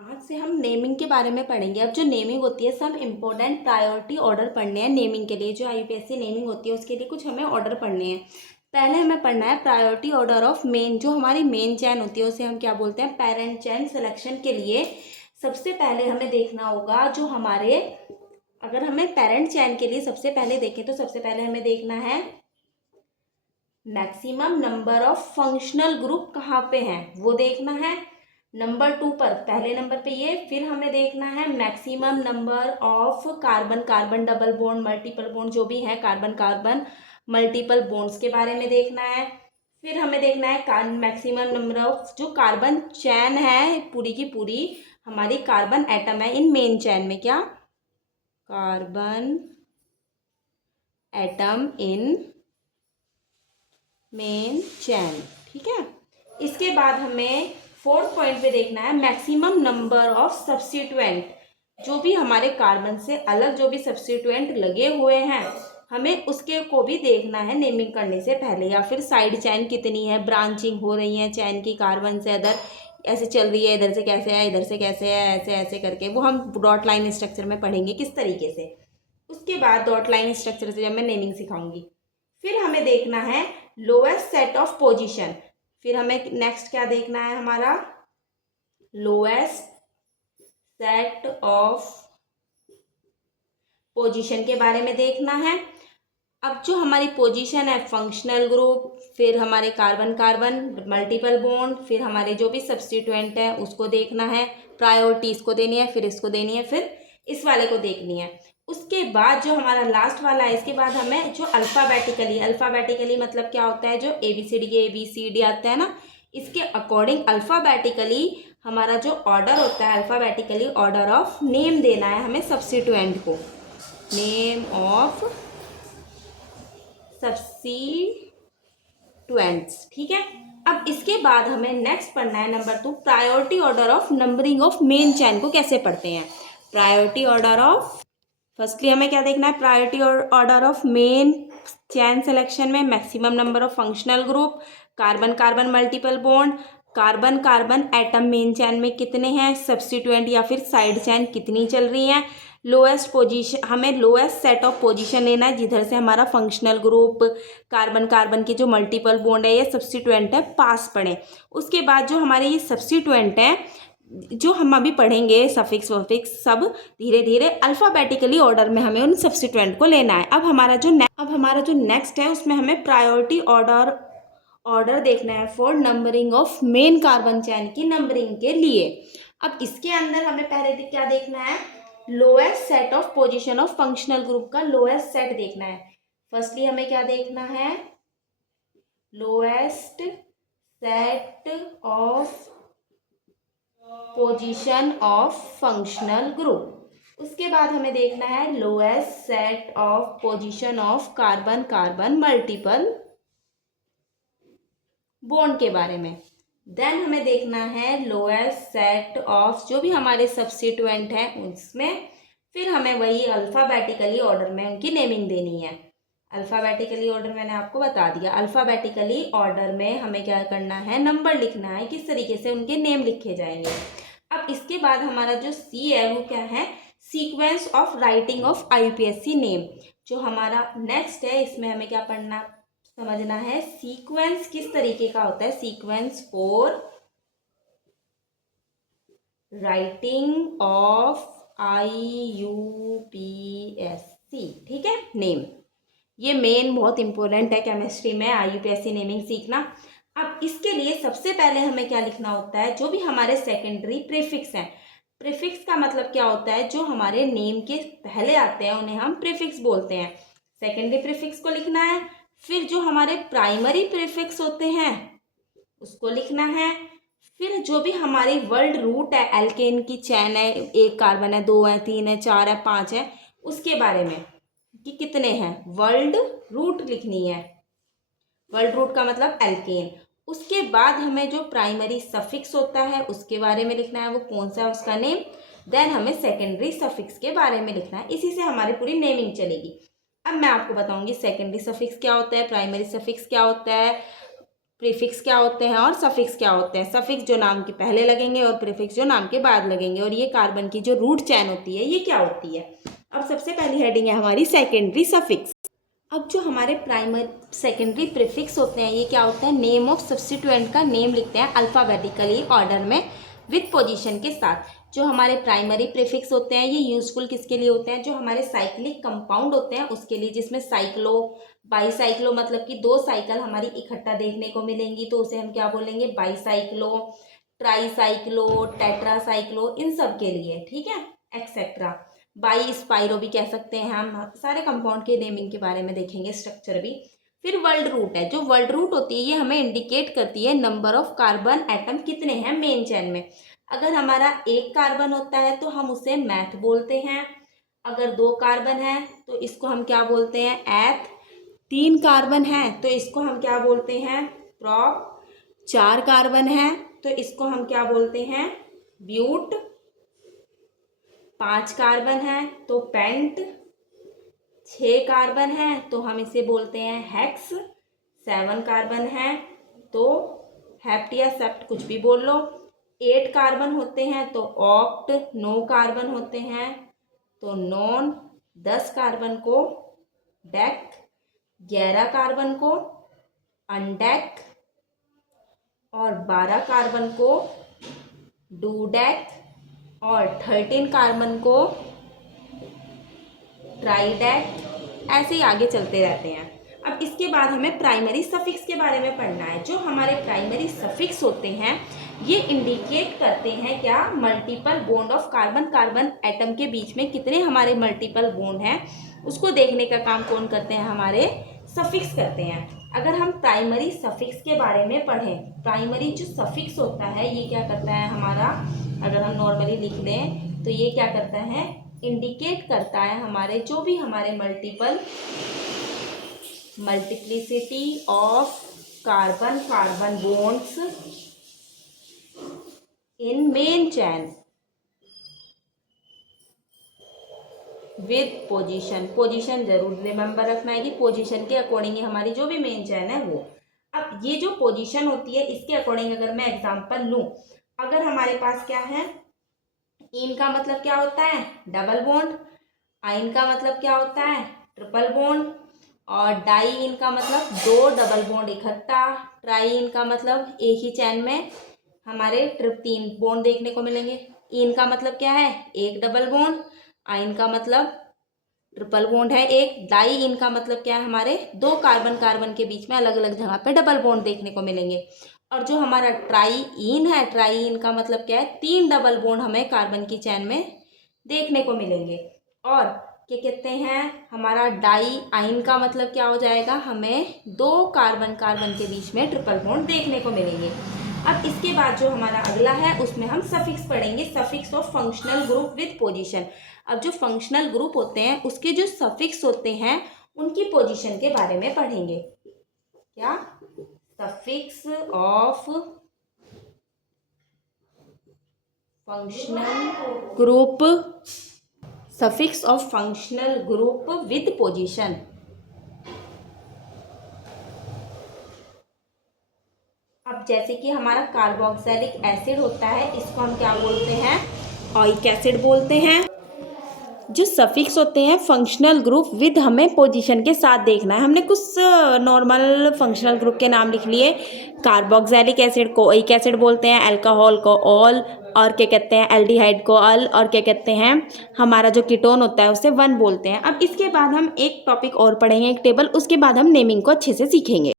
आज से हम नेमिंग के बारे में पढ़ेंगे। अब जो नेमिंग होती है, सब इम्पोर्टेंट प्रायोरिटी ऑर्डर पढ़ने हैं नेमिंग के लिए। जो आईयूपीएससी नेमिंग होती है उसके लिए कुछ हमें ऑर्डर पढ़ने हैं। पहले हमें पढ़ना है प्रायोरिटी ऑर्डर ऑफ मेन। जो हमारी मेन चैन होती है उसे हम क्या बोलते हैं, पेरेंट चैन। सिलेक्शन के लिए सबसे पहले हमें देखना होगा जो हमारे, अगर हमें पेरेंट चैन के लिए सबसे पहले देखें तो सबसे पहले हमें देखना है maximum number of functional group कहाँ पे हैं, वो देखना है। नंबर 2 पर, पहले नंबर पे ये। फिर हमें देखना है maximum number of carbon carbon double bond multiple bond जो भी है, कार्बन कार्बन मल्टीपल बॉन्ड्स के बारे में देखना है। फिर हमें देखना है मैक्सिमम नंबर ऑफ जो कार्बन चैन है, पूरी की पूरी हमारी कार्बन एटम है इन मेन चैन में, क्या कार्बन एटम इन मेन चैन। ठीक है। इसके बाद हमें 4th पॉइंट पे देखना है मैक्सिमम नंबर ऑफ सब्स्टिट्यूएंट। जो भी हमारे कार्बन से अलग जो भी सब्स्टिट्यूएंट लगे हुए हैं, हमें उसके को भी देखना है नेमिंग करने से पहले। या फिर साइड चैन कितनी है, ब्रांचिंग हो रही है चैन की कार्बन से अदर, ऐसे चल रही है, इधर से कैसे है, इधर से कैसे है, ऐसे ऐसे करके, वो हम डॉट लाइन स्ट्रक्चर में पढ़ेंगे किस तरीके से। उसके बाद डॉट लाइन स्ट्रक्चर से जब मैं नेमिंग सिखाऊंगी। फिर हमें देखना है लोएस्ट सेट ऑफ पोजीशन। फिर हमें नेक्स्ट क्या देखना है, हमारा लोएस्ट सेट ऑफ पोजीशन के बारे में देखना है। अब जो हमारी पोजीशन है, फंक्शनल ग्रुप, फिर हमारे कार्बन कार्बन मल्टीपल बॉन्ड, फिर हमारे जो भी सब्स्टिट्यूएंट है उसको देखना है, प्रायोरिटी इसको देनी है, फिर इसको देनी है, फिर इस वाले को देखनी है। उसके बाद जो हमारा लास्ट वाला है, इसके बाद हमें जो अल्फ़ाबेटिकली मतलब क्या होता है, जो ABCD आता है ना, इसके अकॉर्डिंग अल्फ़ाबेटिकली हमारा जो ऑर्डर होता है, अल्फ़ाबेटिकली ऑर्डर ऑफ नेम देना है हमें सब्स्टिट्यूएंट को, नेम ऑफ सब्स्टिट्यूएंट्स। ठीक है। अब इसके बाद हमें नेक्स्ट पढ़ना है number 2, priority order of numbering of main चैन को कैसे पढ़ते हैं। प्रायोरिटी ऑर्डर ऑफ, फर्स्टली हमें क्या देखना है, priority order of main chain selection में maximum number of functional group, carbon carbon multiple bond, carbon carbon atom main chain में कितने हैं, सब्स्टिट्यूएंट या फिर साइड चैन कितनी चल रही हैं। लोएस्ट पोजीशन, हमें लोएस्ट सेट ऑफ पोजीशन लेना है जिधर से हमारा फंक्शनल ग्रुप, कार्बन कार्बन की जो मल्टीपल बॉन्ड है, ये सब्स्टिट्यूएंट है, पास पढ़ें। उसके बाद जो हमारे ये सब्स्टिट्यूएंट हैं, जो हम अभी पढ़ेंगे सफिक्स वफिक्स सब धीरे धीरे अल्फ़ाबेटिकली ऑर्डर में हमें उन सब्स्टिट्यूएंट को लेना है। अब हमारा जो नेक्स्ट है उसमें हमें प्रायोरिटी ऑर्डर देखना है for numbering of main carbon चैन की नंबरिंग के लिए। अब इसके अंदर हमें पहले क्या देखना है, lowest set of position of functional group का लोएस्ट सेट देखना है। फर्स्टली हमें क्या देखना है, lowest set of position of functional group. उसके बाद हमें देखना है lowest set of position of carbon carbon multiple bond के बारे में। देन हमें देखना है लोएस्ट सेट ऑफ जो भी हमारे सब्स्टिट्यूएंट हैं उसमें। फिर हमें वही अल्फ़ाबेटिकली ऑर्डर में उनकी नेमिंग देनी है। अल्फ़ाबेटिकली ऑर्डर मैंने आपको बता दिया। अल्फ़ाबेटिकली ऑर्डर में हमें क्या करना है, नंबर लिखना है, किस तरीके से उनके नेम लिखे जाएंगे। अब इसके बाद हमारा जो सी है वो क्या है, sequence of writing of आईयूपीएससी name. जो हमारा नेक्स्ट है इसमें हमें क्या पढ़ना, समझना है सीक्वेंस किस तरीके का होता है, सीक्वेंस फॉर राइटिंग ऑफ आईयूपीएससी। ठीक है, नेम ये मेन बहुत इंपॉर्टेंट है केमिस्ट्री में, आईयूपीएससी नेमिंग सीखना। अब इसके लिए सबसे पहले हमें क्या लिखना होता है, जो भी हमारे सेकेंडरी प्रीफिक्स हैं। प्रीफिक्स का मतलब क्या होता है, जो हमारे नेम के पहले आते हैं उन्हें हम प्रीफिक्स बोलते हैं। सेकेंडरी प्रीफिक्स को लिखना है। फिर जो हमारे प्राइमरी प्रीफिक्स होते हैं उसको लिखना है। फिर जो भी हमारी वर्ल्ड रूट है, एल्केन की चैन है, 1 कार्बन है, 2 है, 3 है, 4 है, 5 है, उसके बारे में कि कितने हैं, वर्ल्ड रूट लिखनी है। वर्ल्ड रूट का मतलब एल्केन। उसके बाद हमें जो प्राइमरी सफिक्स होता है उसके बारे में लिखना है, वो कौन सा है उसका नेम। देन हमें सेकेंडरी सफिक्स के बारे में लिखना है। इसी से हमारी पूरी नेमिंग चलेगी। अब मैं आपको बताऊंगी सेकेंडरी सफिक्स क्या होता है, प्राइमरी सफिक्स क्या होता है, प्रीफिक्स क्या होते हैं और सफिक्स क्या होते हैं। सफिक्स जो नाम के पहले लगेंगे और प्रीफिक्स जो नाम के बाद लगेंगे। और ये कार्बन की जो रूट चैन होती है ये क्या होती है। अब सबसे पहली हेडिंग है हमारी सेकेंडरी सफिक्स। अब जो हमारे प्राइमरी सेकेंडरी प्रीफिक्स होते हैं ये क्या होते हैं, नेम ऑफ सब्स्टिट्यूएंट का नेम लिखते हैं अल्फ़ाबेटिकली ऑर्डर में विथ पोजीशन के साथ। जो हमारे प्राइमरी प्रीफिक्स होते हैं ये यूजफुल किसके लिए होते हैं, जो हमारे साइक्लिक कंपाउंड होते हैं उसके लिए, जिसमें साइक्लो बाईसाइक्लो मतलब कि 2 साइकिल हमारी इकट्ठा देखने को मिलेंगी तो उसे हम क्या बोलेंगे, बाईसाइक्लो, ट्राईसाइक्लो, टेट्रासाइक्लो, इन सब के लिए, ठीक है, एक्सेट्रा। बाई स्पाइरो भी कह सकते हैं हम। सारे कंपाउंड के नेमिंग के बारे में देखेंगे, स्ट्रक्चर भी। फिर वर्ल्ड रूट है। जो वर्ल्ड रूट होती है ये हमें इंडिकेट करती है नंबर ऑफ कार्बन एटम कितने हैं मेन चेन में। अगर हमारा 1 कार्बन होता है तो हम उसे मैथ बोलते हैं। अगर 2 कार्बन है तो इसको हम क्या बोलते हैं, एथ। 3 कार्बन है तो इसको हम क्या बोलते हैं, प्रॉप। 4 कार्बन है तो इसको हम क्या बोलते हैं, ब्यूट। 5 कार्बन है तो पेंट। 6 कार्बन है तो हम इसे बोलते हैं हेक्स। 7 कार्बन है तो हेप्ट या सेप्ट कुछ भी बोल लो। 8 कार्बन होते हैं तो ऑक्ट। 9 कार्बन होते हैं तो नॉन। 10 कार्बन को डेक। 11 कार्बन को अनडेक और 12 कार्बन को डूडेक और 13 कार्बन को ट्राइडेक। ऐसे ही आगे चलते रहते हैं। अब इसके बाद हमें प्राइमरी सफिक्स के बारे में पढ़ना है। जो हमारे प्राइमरी सफिक्स होते हैं ये इंडिकेट करते हैं क्या, multiple bond of carbon. Carbon atom के बीच में कितने हमारे मल्टीपल बॉन्ड हैं उसको देखने का काम कौन करते हैं, हमारे सफिक्स करते हैं। अगर हम प्राइमरी सफिक्स के बारे में पढ़ें, प्राइमरी जो सफिक्स होता है ये क्या करता है हमारा, अगर हम नॉर्मली लिख लें तो ये क्या करता है, इंडिकेट करता है हमारे जो भी हमारे multiplicity of carbon bonds in main chain with position जरूर रिमेंबर रखना है कि पोजीशन के अकॉर्डिंग ही हमारी जो भी मेन चैन है वो। अब ये जो पोजीशन होती है इसके अकॉर्डिंग अगर मैं एग्जांपल लूँ, अगर हमारे पास क्या है, इन का मतलब क्या होता है, डबल बॉन्ड। आइन का मतलब क्या होता है, ट्रिपल बॉन्ड। और डाई इन का मतलब 2 डबल बॉन्ड इकट्ठा। ट्राई इन का मतलब एक ही चैन में हमारे 3 बॉन्ड देखने को मिलेंगे। इन का मतलब क्या है, 1 डबल बॉन्ड। आइन का मतलब ट्रिपल बॉन्ड है 1। डाई इन का मतलब क्या है, हमारे 2 कार्बन के बीच में अलग अलग जगह पे डबल बॉन्ड देखने को मिलेंगे। और जो हमारा ट्राई इन है, ट्राई इन का मतलब क्या है, 3 डबल बॉन्ड हमें कार्बन की चैन में देखने को मिलेंगे। और क्या कहते हैं, हमारा डाई आइन का मतलब क्या हो जाएगा, हमें 2 कार्बन के बीच में ट्रिपल बॉन्ड देखने को मिलेंगे। अब इसके बाद जो हमारा अगला है उसमें हम सफिक्स पढ़ेंगे, suffix of functional group with position. अब जो फंक्शनल ग्रुप होते हैं उसके जो सफिक्स होते हैं उनकी पोजीशन के बारे में पढ़ेंगे। क्या, suffix of functional group, suffix of functional group with position. अब जैसे कि हमारा कार्बोक्सिलिक एसिड होता है इसको हम क्या बोलते हैं, ओइक एसिड बोलते हैं। जो सफिक्स होते हैं फंक्शनल ग्रुप विद हमें पोजीशन के साथ देखना है। हमने कुछ नॉर्मल फंक्शनल ग्रुप के नाम लिख लिए। कार्बोक्सिलिक एसिड को ओइक एसिड बोलते हैं, अल्कोहल को ऑल, और क्या कहते हैं एल्डिहाइड को अल, और क्या कहते हैं हमारा जो कीटोन होता है उसे 1 बोलते हैं। अब इसके बाद हम एक टॉपिक और पढ़ेंगे, एक टेबल, उसके बाद हम नेमिंग को अच्छे से सीखेंगे।